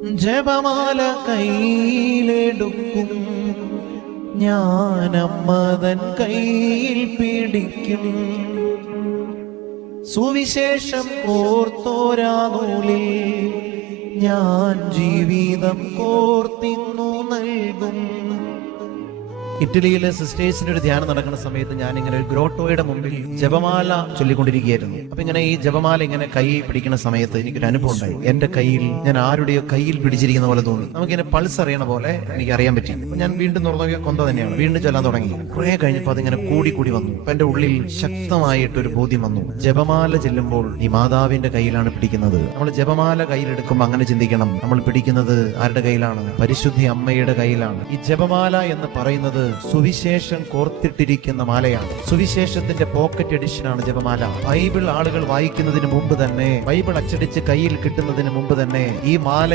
ജപമാല കയ്യിലെടുക്കും, ഞാനമ്മതൻ കയ്യിൽ പിടിക്കും. സുവിശേഷം ഓർത്തോരാ നൂലിൽ ഞാൻ ജീവിതം കോർത്തിന്നു നൽകും. ഇറ്റലിയിലെ സിസ്റ്റേഴ്സിന്റെ ഒരു ധ്യാനം നടക്കുന്ന സമയത്ത് ഞാൻ ഇങ്ങനെ ഒരു ഗ്രോട്ടോയുടെ മുമ്പിൽ ജപമാല ചൊല്ലിക്കൊണ്ടിരിക്കുകയായിരുന്നു. അപ്പൊ ഇങ്ങനെ ഈ ജപമാല ഇങ്ങനെ കൈ പിടിക്കുന്ന സമയത്ത് എനിക്കൊരു അനുഭവം ഉണ്ടായി. എന്റെ കയ്യിൽ ഞാൻ ആരുടെയോ കയ്യിൽ പിടിച്ചിരിക്കുന്ന പോലെ തോന്നി. നമുക്കിങ്ങനെ പൾസ് അറിയണ പോലെ എനിക്ക് അറിയാൻ പറ്റി. ഞാൻ വീണ്ടും തുറന്നു കൊന്ത തന്നെയാണ്, വീണ്ടും ചൊല്ലാൻ തുടങ്ങി. കുറെ കഴിഞ്ഞപ്പോൾ അതിങ്ങനെ കൂടി വന്നു. അപ്പൊ എന്റെ ഉള്ളിൽ ശക്തമായിട്ടൊരു ബോധ്യം വന്നു, ജപമാല ചെല്ലുമ്പോൾ ഈ മാതാവിന്റെ കയ്യിലാണ് പിടിക്കുന്നത്. നമ്മൾ ജപമാല കയ്യിലെടുക്കുമ്പോൾ അങ്ങനെ ചിന്തിക്കണം, നമ്മൾ പിടിക്കുന്നത് ആരുടെ കയ്യിലാണ്? പരിശുദ്ധി അമ്മയുടെ കയ്യിലാണ്. ഈ ജപമാല എന്ന് പറയുന്നത് സുവിശേഷം കോർത്തിട്ടിരിക്കുന്ന മാലയാണ്. സുവിശേഷത്തിന്റെ പോക്കറ്റ് എഡിഷനാണ് ജപമാല. ബൈബിൾ ആളുകൾ വായിക്കുന്നതിന് മുമ്പ് തന്നെ, ബൈബിൾ അച്ചടിച്ച് കയ്യിൽ കിട്ടുന്നതിന് മുമ്പ് തന്നെ ഈ മാല